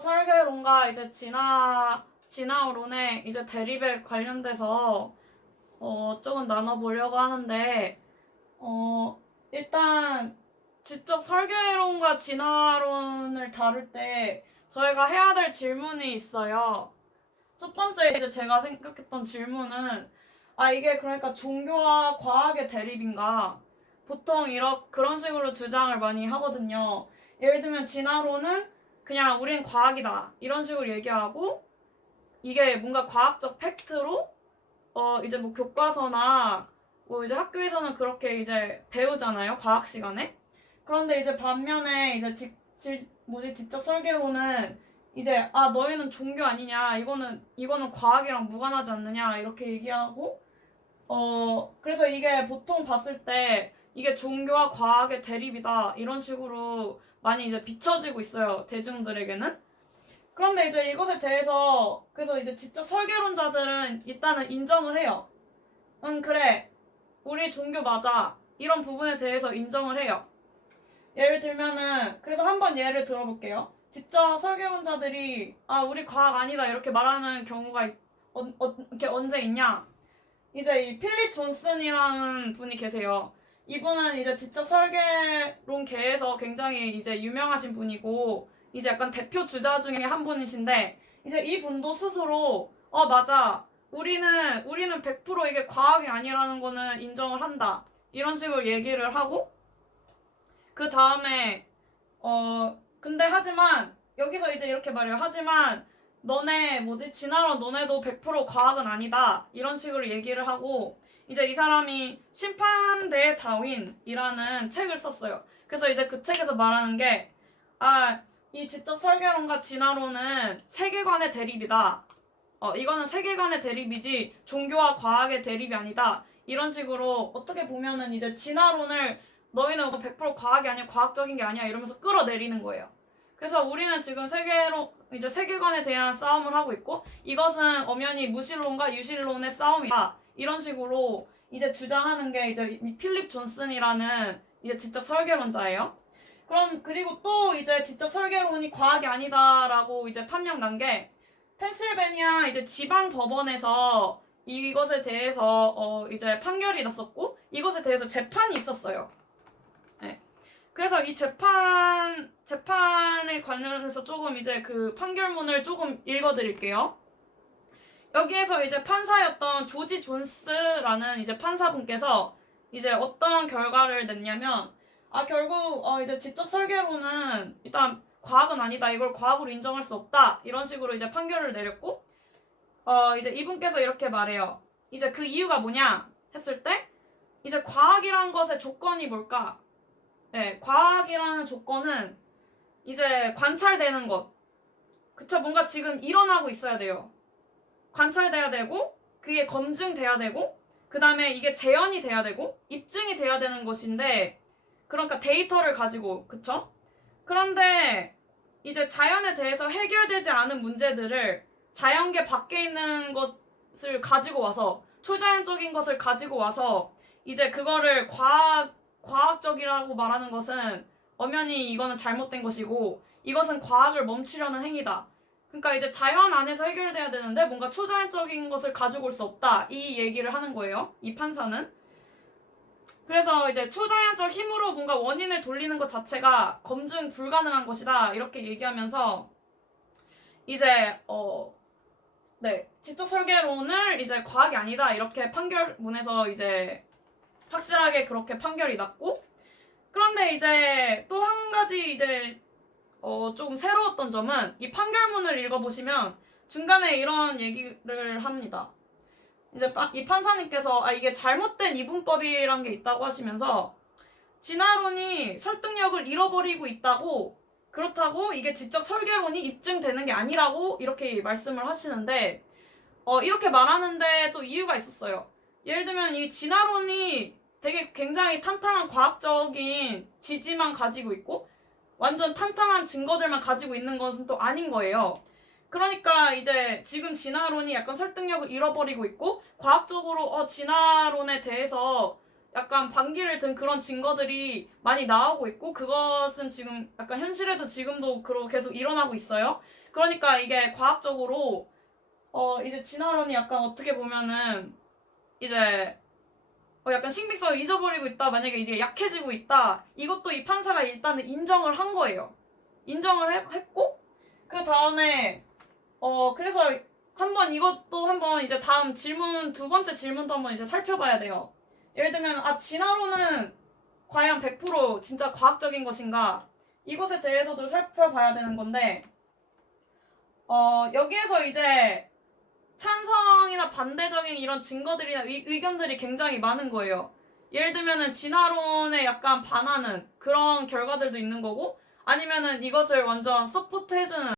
설계론과 이제 진화론의 이제 대립에 관련돼서 조금 나눠보려고 하는데 일단 지적 설계론과 진화론을 다룰 때 저희가 해야 될 질문이 있어요. 첫 번째 이제 제가 생각했던 질문은 이게 그러니까 종교와 과학의 대립인가? 보통 그런 식으로 주장을 많이 하거든요. 예를 들면 진화론은 그냥 우린 과학이다 이런 식으로 얘기하고 이게 뭔가 과학적 팩트로 이제 뭐 교과서나 뭐 이제 학교에서는 그렇게 이제 배우잖아요, 과학 시간에. 그런데 이제 반면에 이제 지적 설계로는 이제 너희는 종교 아니냐, 이거는 과학이랑 무관하지 않느냐 이렇게 얘기하고 그래서 이게 보통 봤을 때 이게 종교와 과학의 대립이다 이런 식으로 많이 이제 비춰지고 있어요, 대중들에게는. 그런데 이제 이것에 대해서 그래서 이제 지적 설계론자들은 일단은 인정을 해요. 응, 그래, 우리 종교 맞아, 이런 부분에 대해서 인정을 해요. 예를 들면은 그래서 한번 예를 들어볼게요. 지적 설계론자들이 우리 과학 아니다 이렇게 말하는 경우가 이렇게 언제 있냐? 이제 이 필립 존슨이라는 분이 계세요. 이분은 이제 지적 설계론계에서 굉장히 이제 유명하신 분이고 이제 약간 대표 주자 중에 한 분이신데 이제 이 분도 스스로 맞아, 우리는 100% 이게 과학이 아니라는 거는 인정을 한다 이런 식으로 얘기를 하고, 그 다음에 근데 하지만 여기서 이제 이렇게 말해요. 하지만 진화론 너네도 100% 과학은 아니다 이런 식으로 얘기를 하고, 이제 이 사람이 심판대의 다윈이라는 책을 썼어요. 그래서 이제 그 책에서 말하는 게 이 지적 설계론과 진화론은 세계관의 대립이다. 이거는 세계관의 대립이지 종교와 과학의 대립이 아니다. 이런 식으로 어떻게 보면은 이제 진화론을 너희는 100% 과학이 아니야, 과학적인 게 아니야 이러면서 끌어내리는 거예요. 그래서 우리는 지금 이제 세계관에 대한 싸움을 하고 있고 이것은 엄연히 무신론과 유신론의 싸움이다 이런 식으로 이제 주장하는 게 이제 필립 존슨이라는 이제 지적 설계론자예요. 그리고 또 이제 지적 설계론이 과학이 아니다라고 이제 판명 난 게 펜실베니아 이제 지방 법원에서 이것에 대해서 이제 판결이 났었고 이것에 대해서 재판이 있었어요. 네. 그래서 이 재판에 관련해서 조금 이제 그 판결문을 조금 읽어드릴게요. 여기에서 이제 판사였던 조지 존스라는 이제 판사분께서 이제 어떤 결과를 냈냐면 결국 이제 지적 설계로는 일단 과학은 아니다, 이걸 과학으로 인정할 수 없다 이런 식으로 이제 판결을 내렸고 이제 이분께서 이렇게 말해요. 이제 그 이유가 뭐냐 했을 때 이제 과학이란 것의 조건이 뭘까? 네, 과학이라는 조건은 이제 관찰되는 것. 그쵸? 뭔가 지금 일어나고 있어야 돼요. 관찰돼야 되고, 그게 검증돼야 되고, 그 다음에 이게 재현이 돼야 되고, 입증이 돼야 되는 것인데, 그러니까 데이터를 가지고, 그쵸? 그런데 이제 자연에 대해서 해결되지 않은 문제들을 자연계 밖에 있는 것을 가지고 와서, 초자연적인 것을 가지고 와서, 이제 그거를 과학적이라고 말하는 것은 엄연히 이거는 잘못된 것이고 이것은 과학을 멈추려는 행위다. 그러니까 이제 자연 안에서 해결돼야 되는데 뭔가 초자연적인 것을 가지고 올 수 없다 이 얘기를 하는 거예요, 이 판사는. 그래서 이제 초자연적 힘으로 뭔가 원인을 돌리는 것 자체가 검증 불가능한 것이다 이렇게 얘기하면서 이제 지적 설계론을 이제 과학이 아니다 이렇게 판결문에서 이제 확실하게 그렇게 판결이 났고, 그런데 이제 또 한 가지 이제 조금 새로웠던 점은 이 판결문을 읽어보시면 중간에 이런 얘기를 합니다. 이제 이 판사님께서 이게 잘못된 이분법이란 게 있다고 하시면서 진화론이 설득력을 잃어버리고 있다고, 그렇다고 이게 지적 설계론이 입증되는 게 아니라고 이렇게 말씀을 하시는데 이렇게 말하는데 또 이유가 있었어요. 예를 들면 이 진화론이 되게 굉장히 탄탄한 과학적인 지지만 가지고 있고 완전 탄탄한 증거들만 가지고 있는 것은 또 아닌 거예요. 그러니까 이제 지금 진화론이 약간 설득력을 잃어버리고 있고 과학적으로 진화론에 대해서 약간 반기를 든 그런 증거들이 많이 나오고 있고 그것은 지금 약간 현실에도 지금도 계속 일어나고 있어요. 그러니까 이게 과학적으로 이제 진화론이 약간 어떻게 보면은 이제 약간 신빙성을 잊어버리고 있다. 만약에 이게 약해지고 있다. 이것도 이 판사가 일단은 인정을 한 거예요. 인정을 했고 그 다음에 그래서 한번 이것도 한번 이제 다음 질문 두 번째 질문도 한번 이제 살펴봐야 돼요. 예를 들면 진화론은 과연 100% 진짜 과학적인 것인가? 이것에 대해서도 살펴봐야 되는 건데 여기에서 이제 찬성이나 반대적인 이런 증거들이나 의견들이 굉장히 많은 거예요. 예를 들면은 진화론에 약간 반하는 그런 결과들도 있는 거고 아니면은 이것을 완전 서포트 해주는